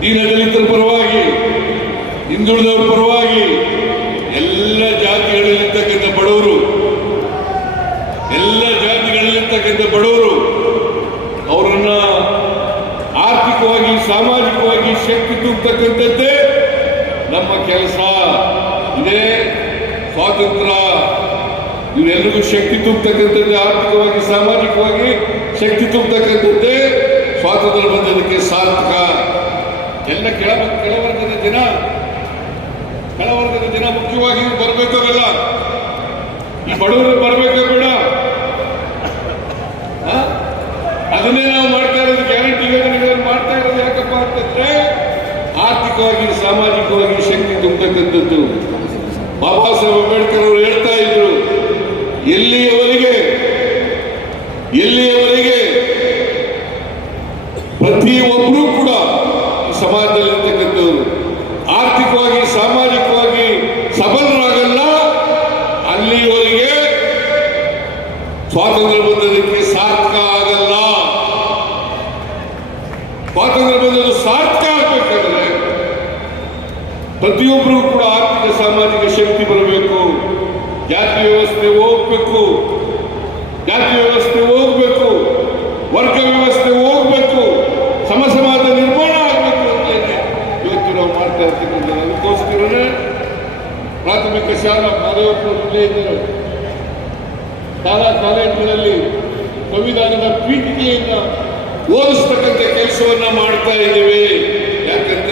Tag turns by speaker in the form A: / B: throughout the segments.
A: ದೀನದಲಿತರ ಪರವಾಗಿ, ಹಿಂದುಳಿದವರ ಪರವಾಗಿ, ಎಲ್ಲ ಜಾತಿಗಳಲ್ಲಿರ್ತಕ್ಕಂಥ ಬಡವರು, ಎಲ್ಲ ಜಾತಿಗಳಲ್ಲಿರ್ತಕ್ಕಂಥ ಬಡವರು, ಅವರನ್ನ ಆರ್ಥಿಕವಾಗಿ, ಸಾಮಾಜಿಕವಾಗಿ ಶಕ್ತಿ ತುಂಬತಕ್ಕಂಥದ್ದೇ ನಮ್ಮ ಕೆಲಸ. ಇದೇ ಸ್ವಾತಂತ್ರ್ಯ. ಇವರೆಲ್ಲರಿಗೂ ಶಕ್ತಿ ತುಂಬತಕ್ಕಂಥದ್ದೇ ಆರ್ಥಿಕವಾಗಿ, ಸಾಮಾಜಿಕವಾಗಿ ಶಕ್ತಿ ತುಂಬತಕ್ಕಂಥದ್ದೇ ಸ್ವಾತಂತ್ರ್ಯ ಬಂದದಕ್ಕೆ ಸಾರ್ಥಕ. ಎಲ್ಲ ಕೆಳ ಕೆಳವರ್ಗದ ದಿನ ಕೆಳವರ್ಗದ ದಿನ ಮುಖ್ಯವಾಗಿ ಬರಬೇಕು ಅವೆಲ್ಲ ಬಡವರು ಬರಬೇಕು ಬೇಡ? ಅದನ್ನೇ ನಾವು ಮಾಡ್ತಾ ಇರೋದು, ಗ್ಯಾರಂಟಿ ಮಾಡ್ತಾ ಇರೋದು ಯಾಕಪ್ಪ ಅಂತಂದ್ರೆ, ಆರ್ಥಿಕವಾಗಿ, ಸಾಮಾಜಿಕವಾಗಿ ಶಕ್ತಿ ತುಂಬತಕ್ಕಂಥದ್ದು. ಬಾಬಾ ಸಾಹೇಬ್ ಅಂಬೇಡ್ಕರ್ ಅವರು ಹೇಳ್ತಾ ಇದ್ರು ಎಲ್ಲಿಯವರೆಗೆ ಎಲ್ಲಿಯವರೆಗೆ ಪ್ರತಿಯೊಬ್ಬರೂ ಕೂಡ ಈ ಸಮಾಜದಲ್ಲಿರ್ತಕ್ಕಂಥವ್ರು ಆರ್ಥಿಕವಾಗಿ ಸಾಮಾಜಿಕವಾಗಿ ಸಬಲರಾಗಲ್ಲ ಅಲ್ಲಿಯವರೆಗೆ ಸ್ವಾತಂತ್ರ್ಯ ಬಂದದಕ್ಕೆ ಸಾರ್ಥಕ ಆಗಲ್ಲ ಸ್ವಾತಂತ್ರ್ಯ ಬಂದದ್ದು ಸಾರ್ಥಕ ಆಗಬೇಕಾದ್ರೆ ಪ್ರತಿಯೊಬ್ಬರಿಗೂ ಕೂಡ ಆರ್ಥಿಕ ಸಾಮಾಜಿಕ ಶಕ್ತಿ ಬರಬೇಕು ಜಾತಿ ವ್ಯವಸ್ಥೆ ಹೋಗ್ಬೇಕು ಜಾತಿ ವ್ಯವಸ್ಥೆ ಹೋಗ್ಬೇಕು ವರ್ಗ ವ್ಯವಸ್ಥೆ ಹೋಗ್ಬೇಕು ಸಮಸಮಾಜ ನಿರ್ಮಾಣ ಆಗಬೇಕು ಅಂತ ಇವತ್ತು ನಾವು ಮಾಡ್ತಾ ಇರ್ತೀವಿ. ಅದಕ್ಕೋಸ್ಕರನೇ ಪ್ರಾಥಮಿಕ ಶಾಲಾ ಮಾದೇವಪುರ ಶಾಲಾ ಕಾಲೇಜುಗಳಲ್ಲಿ ಸಂವಿಧಾನದ ಪೀಠಿಕೆಯಿಂದ ಓದಿಸ್ತಕ್ಕಂಥ ಕೆಲಸವನ್ನ ಮಾಡ್ತಾ ಇದ್ದೇವೆ. ಯಾಕಂತಂದ್ರೆ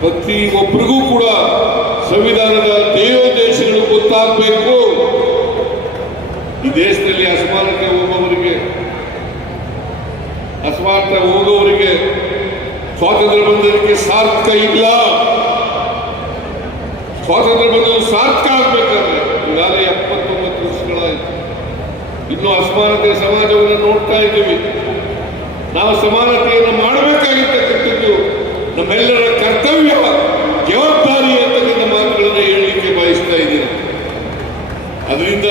A: ಪ್ರತಿ ಒಬ್ಬರಿಗೂ ಕೂಡ ಸಂವಿಧಾನದ ದೇವೋದ್ದೇಶಗಳು ಗೊತ್ತಾಗಬೇಕು. ಈ ದೇಶದಲ್ಲಿ ಅಸಮಾನತೆ ಹೋಗುವವರಿಗೆ ಅಸಮಾನತೆ ಹೋಗೋವರಿಗೆ ಸ್ವಾತಂತ್ರ್ಯ ಬಂದವರಿಗೆ ಸಾರ್ಥಕ ಇಲ್ಲ. ಸ್ವಾತಂತ್ರ್ಯ ಬಂದದ್ದು ಸಾರ್ಥಕ ಆಗ್ಬೇಕಾದ್ರೆ, ಈಗಾಗಲೇ ಎಪ್ಪತ್ತೊಂಬತ್ತು ವರ್ಷಗಳಾಯಿತು. ಇನ್ನು ಅಸಮಾನತೆ ಸಮಾಜವನ್ನು ನೋಡ್ತಾ ಇದ್ದೀವಿ. ನಾವು ಸಮಾನತೆಯನ್ನು ಮಾಡಬೇಕಾಗಿರ್ತಕ್ಕಂಥದ್ದು ನಮ್ಮೆಲ್ಲರ ಕರ್ತವ್ಯ ಜವಾಬ್ದಾರಿ ಅಂತಕ್ಕಂಥ ಮಾತುಗಳನ್ನು ಹೇಳಲಿಕ್ಕೆ ಬಯಸ್ತಾ ಇದ್ದೀನಿ. ಅದರಿಂದ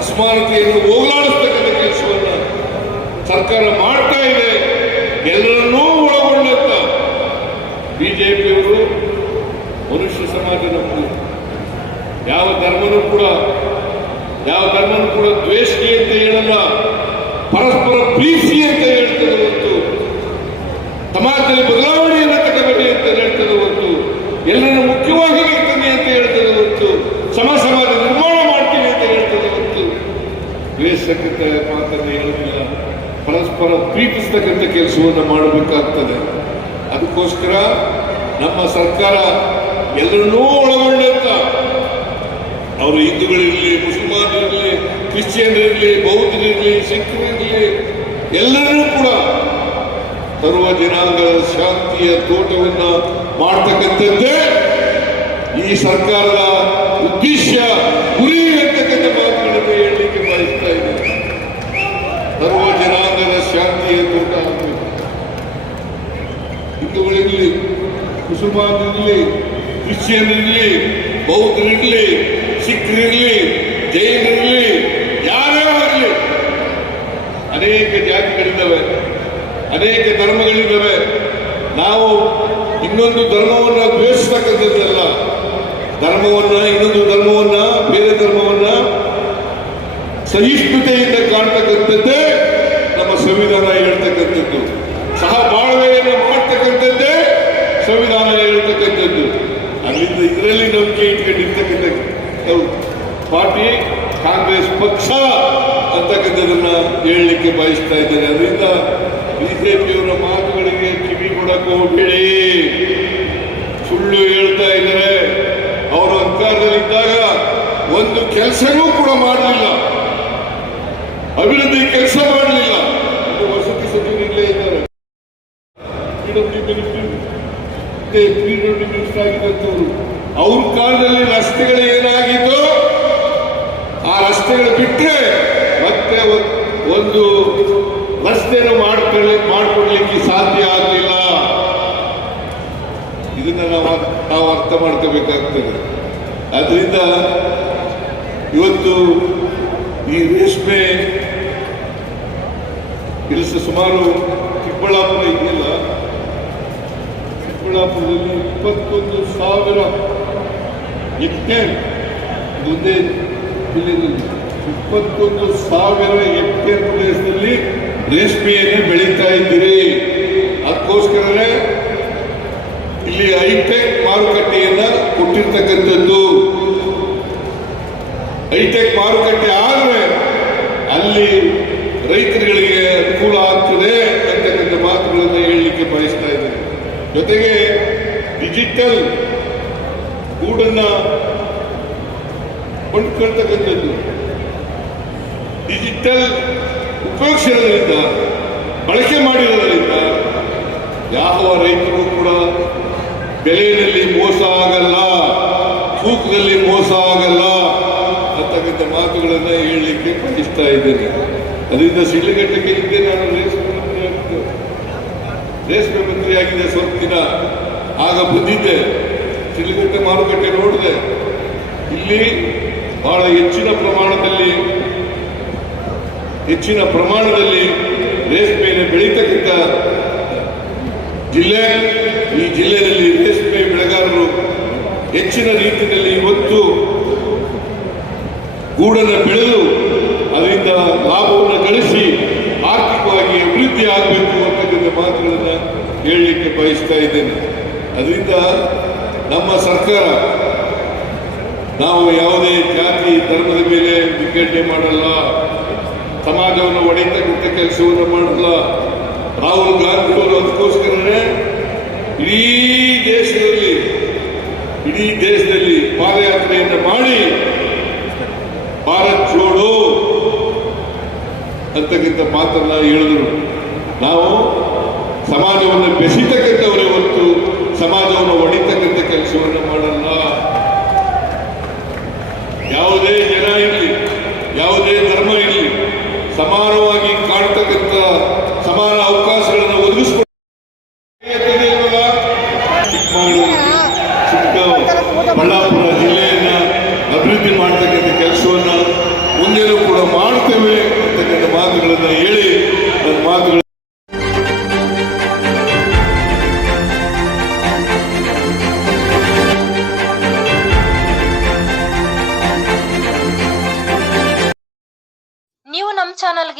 A: ಅಸಮಾನತೆಯನ್ನು ಹೋಗಲಾಡಿಸ್ತಕ್ಕಂಥ ಕೆಲಸವನ್ನು ಸರ್ಕಾರ ಮಾಡ್ತಾ ಇದೆ. ಎಲ್ಲರನ್ನೂ ಒಳಗೊಂಡಂತ ಬಿಜೆಪಿಯವರು ಮನುಷ್ಯ ಸಮಾಜ ನಮ್ಮದು ಯಾವ ಧರ್ಮನೂ ಕೂಡ, ಯಾವ ಧರ್ಮನೂ ಕೂಡ ದ್ವೇಷಿ ಅಂತ ಹೇಳಲ್ಲ, ಪರಸ್ಪರ ಪ್ರೀತಿ ಅಂತ ಹೇಳ್ತಾರೆ ಹೊತ್ತು ಸಮಾಜದಲ್ಲಿ ಬದಲಾವಣೆಯನ್ನು ತಗೊಳ್ಳಿ ಅಂತ ಹೇಳ್ತದೆ ಹೊತ್ತು ಎಲ್ಲರನ್ನು ಮುಖ್ಯವಾಗಿ ಇರ್ತದೆ ಅಂತ ಹೇಳ್ತದೆ ಹೊತ್ತು ಸಮ ಸಮಾಜ ನಿರ್ಮಾಣ ಮಾಡ್ತೀನಿ ಅಂತ ಹೇಳ್ತದೆ ಹೊತ್ತು ದ್ವೇಷಕ್ಕಂತ ಮಾತನ್ನು ಹೇಳೋದಿಲ್ಲ ಪರಸ್ಪರ ಪ್ರೀತಿಸ್ತಕ್ಕಂಥ ಕೆಲಸವನ್ನು ಮಾಡಬೇಕಾಗ್ತದೆ. ಅದಕ್ಕೋಸ್ಕರ ನಮ್ಮ ಸರ್ಕಾರ ಎಲ್ಲರನ್ನೂ ಒಳಗೊಂಡಂತ ಅವರು ಹಿಂದೂಗಳಿರಲಿ ಮುಸಲ್ಮಾನರಿರಲಿ ಕ್ರಿಶ್ಚಿಯನ್ರಿರಲಿ ಬೌದ್ಧರಿರಲಿ ಸಿಖ್ರಿರಲಿ ಎಲ್ಲರೂ ಕೂಡ ಸರ್ವ ಜನಾಂಗದ ಶಾಂತಿಯ ತೋಟವನ್ನು ಮಾಡ್ತಕ್ಕಂಥದ್ದೇ ಈ ಸರ್ಕಾರದ ಉದ್ದೇಶ ಗುರಿ ಇರತಕ್ಕಂಥ ಮಾತುಗಳನ್ನು ಹೇಳಲಿಕ್ಕೆ ಬಯಸ್ತಾ ಇದ್ದಾರೆ ಸರ್ವ ಜನಾಂಗದ ಶಾಂತಿಯ ತೋಟ ಆಗಬೇಕು ಹಿಂದೂಗಳಿರಲಿ, ಮುಸಲ್ಮಾನರಿರಲಿ ಕ್ರಿಶ್ಚಿಯನ್ ಇರಲಿ ಬೌದ್ಧರಿರಲಿ ಸಿಖ್ರಿರಲಿ ಜೈನರಿರಲಿ, ಯಾರೇ ಆಗಲಿ ಅನೇಕ ಜಾತಿಗಳಿದ್ದಾವೆ, ಅನೇಕ ಧರ್ಮಗಳಿದ್ದಾವೆ. ನಾವು ಇನ್ನೊಂದು ಧರ್ಮವನ್ನು ದ್ವೇಷಿಸ್ತಕ್ಕಂಥದ್ದಲ್ಲ. ಧರ್ಮವನ್ನ ಧರ್ಮವನ್ನ ಬೇರೆ ಧರ್ಮವನ್ನ ಸಹಿಷ್ಣುತೆಯಿಂದ ಕಾಣ್ತಕ್ಕಂಥದ್ದೇ ನಮ್ಮ ಸಂವಿಧಾನ ಹೇಳ್ತಕ್ಕಂಥದ್ದು. ಸಹ ಬಾಳ್ವೆಯನ್ನು ಮಾಡ್ತಕ್ಕಂಥದ್ದೇ ಸಂವಿಧಾನ ಹೇಳ್ತಕ್ಕಂಥದ್ದು. ಅಲ್ಲಿಂದ ಇದರಲ್ಲಿ ನಂಬಿಕೆ ಇಟ್ಕೊಂಡಿರ್ತಕ್ಕಂಥ ಪಾರ್ಟಿ, ಕಾಂಗ್ರೆಸ್ ಪಕ್ಷ ಅಂತಕ್ಕಂಥದನ್ನ ಹೇಳಲಿಕ್ಕೆ ಬಯಸ್ತಾ ಇದ್ದೇನೆ. ಅದರಿಂದ ಬಿಜೆಪಿಯವರ ಮಾತುಗಳಿಗೆ ಕಿವಿ ಕೊಡಕ್ಕೆ ಹೋಗಬೇಡಿ. ಸುಳ್ಳು ಹೇಳ್ತಾ ಇದ್ದಾರೆ. ಅವರು ಅಧಿಕಾರದಲ್ಲಿದ್ದಾಗ ಒಂದು ಕೆಲಸನೂ ಕೂಡ ಮಾಡಲಿಲ್ಲ. ಅಭಿವೃದ್ಧಿ ಕೆಲಸ ಮಾಡಲಿಲ್ಲ. ವಸತಿ ಸಚಿವರಿಲ್ಲೇ ಇದ್ದಾರೆ. ಆಗಿದ್ದಂಥವ್ರು ಅವ್ರ. ಕಾಲದಲ್ಲಿ ರಸ್ತೆಗಳು ಏನಾಗಿತ್ತು ಆ ರಸ್ತೆಗಳು ಬಿಟ್ಟರೆ ಮತ್ತೆ ಒಂದು ರಸ್ತೆಯನ್ನು ಮಾಡ್ಕೊಳ್ಳಿ ಮಾಡ್ಕೊಡ್ಲಿಕ್ಕೆ ಸಾಧ್ಯ ಆಗಲಿಲ್ಲ. ಇದನ್ನ ನಾವು ನಾವು ಅರ್ಥ ಮಾಡ್ಕೋಬೇಕಾಗ್ತದೆ. ಅದರಿಂದ ಇವತ್ತು ಈ ರೇಷ್ಮೆ ಕೆಲಸ ಸುಮಾರು ಚಿಕ್ಕಬಳ್ಳಾಪುರ ಇದೆಯಲ್ಲ? ಚಿಕ್ಕಬಳ್ಳಾಪುರದಲ್ಲಿ ಇಪ್ಪತ್ತೊಂದು ಸಾವಿರ ಹೆಕ್ಟೇರ್ ಒಂದೇ ಜಿಲ್ಲೆಯಲ್ಲಿ ಇಪ್ಪತ್ತೊಂದು ಸಾವಿರ ಹೆಕ್ಟೇರ್ ಪ್ರದೇಶದಲ್ಲಿ ರೇಷ್ಮೆಯನ್ನು ಬೆಳೀತಾ ಇದ್ದೀರಿ. ಅದಕ್ಕೋಸ್ಕರವೇ ಇಲ್ಲಿ ಹೈಟೆಕ್ ಮಾರುಕಟ್ಟೆಯನ್ನ ಕೊಟ್ಟಿರ್ತಕ್ಕಂಥದ್ದು. ಹೈಟೆಕ್ ಮಾರುಕಟ್ಟೆ ಆದರೆ ಅಲ್ಲಿ ರೈತರುಗಳಿಗೆ ಅನುಕೂಲ ಆಗ್ತದೆ ಅಂತಕ್ಕಂಥ ಮಾತುಗಳನ್ನು ಹೇಳಲಿಕ್ಕೆ ಬಯಸ್ತಾ ಇದ್ದಾರೆ ಜೊತೆಗೆ ಡಿಜಿಟಲ್ ಗೂಡನ್ನ ಕೊಂಡ್ಕೊಳ್ತಕ್ಕಂಥದ್ದು. ಡಿಜಿಟಲ್ ಉಪಯೋಗಿಸಿರೋದ್ರಿಂದ, ಬಳಕೆ ಮಾಡಿರೋದ್ರಿಂದ ಯಾವ ರೈತರು ಕೂಡ ಬೆಲೆಯಲ್ಲಿ ಮೋಸ ಆಗಲ್ಲ, ತೂಕದಲ್ಲಿ ಮೋಸ ಆಗಲ್ಲ ಅಂತಕ್ಕಂಥ ಮಾತುಗಳನ್ನು ಹೇಳಲಿಕ್ಕೆ ಬಯಸ್ತಾ ಇದ್ದೇನೆ. ಅದರಿಂದ ಶಿಡ್ಲಘಟ್ಟಕ್ಕೆ ಇದ್ದೇನೆ ನಾನು ರೇಷ್ಮೆ ಮಂತ್ರಿ ಆಗಿದ್ದೆ ಆಗಿದೆ ಸ್ವಲ್ಪ ದಿನ ಆಗ ಬಂದಿದ್ದೆ ಚಿಲಿಗಟ್ಟೆ ಮಾರುಕಟ್ಟೆ ನೋಡಿದೆ. ಇಲ್ಲಿ ಬಹಳ ಹೆಚ್ಚಿನ ಪ್ರಮಾಣದಲ್ಲಿ ಹೆಚ್ಚಿನ ಪ್ರಮಾಣದಲ್ಲಿ ರೇಷ್ಮೆಯನ್ನು ಬೆಳೀತಕ್ಕಂಥ ಜಿಲ್ಲೆ, ಈ ಜಿಲ್ಲೆಯಲ್ಲಿ ರೇಷ್ಮೆ ಬೆಳೆಗಾರರು ಹೆಚ್ಚಿನ ರೀತಿಯಲ್ಲಿ ಇವತ್ತು ಗೂಡನ್ನು ಬೆಳೆದು ಅದರಿಂದ ಲಾಭವನ್ನು ಗಳಿಸಿ ಆರ್ಥಿಕವಾಗಿ ಅಭಿವೃದ್ಧಿ ಆಗಬೇಕು ಅಂತಕ್ಕಂಥ ಮಾತುಗಳನ್ನು ಹೇಳಲಿಕ್ಕೆ ಬಯಸ್ತಾ ಇದ್ದೇನೆ. ಅದರಿಂದ ನಮ್ಮ ಸರ್ಕಾರ, ನಾವು ಯಾವುದೇ ಜಾತಿ, ಧರ್ಮದ ಮೇಲೆ ವಿಂಗಡಣೆ ಮಾಡಲ್ಲ, ಸಮಾಜವನ್ನು ಒಡೆಯತಕ್ಕಂಥ ಕೆಲಸವನ್ನು ಮಾಡಲ್ಲ. ರಾಹುಲ್ ಗಾಂಧಿ ಅವರು ಅದಕ್ಕೋಸ್ಕರನೇ ಇಡೀ ದೇಶದಲ್ಲಿ ಇಡೀ ದೇಶದಲ್ಲಿ ಪಾದಯಾತ್ರೆಯನ್ನು ಮಾಡಿ ಭಾರತ್ ಜೋಡೋ ಅಂತಕ್ಕಂಥ ಮಾತನ್ನ ಹೇಳಿದ್ರು. ನಾವು ಸಮಾಜವನ್ನು ಬೆಸಿತಕ್ಕಂಥವರೇ ಹೊರತು ಸಮಾಜವನ್ನು ಒಡಿತಕ್ಕಂಥ ಕೆಲಸವನ್ನು ಮಾಡಲ್ಲ. ಯಾವುದೇ ಜನ ಇರಲಿ, ಯಾವುದೇ ಧರ್ಮ ಇರಲಿ, ಸಮಾನವಾಗಿ ಕಾಣ್ತಕ್ಕಂಥ ಸಮಾನ ಅವಕಾಶಗಳನ್ನು ಒದಗಿಸ್ಕೊಂಡು ಚಿಕ್ಕಮಗಳೂರು ಚಿಕ್ಕಬಳ್ಳಾಪುರ ಜಿಲ್ಲೆಯನ್ನ ಅಭಿವೃದ್ಧಿ ಮಾಡ್ತಕ್ಕಂಥ ಕೆಲಸವನ್ನು ಮುಂದೆಯೂ ಕೂಡ ಮಾಡ್ತೇವೆ ಅಂತಕ್ಕಂಥ ಮಾತುಗಳನ್ನು ಹೇಳಿ ಮಾತುಗಳು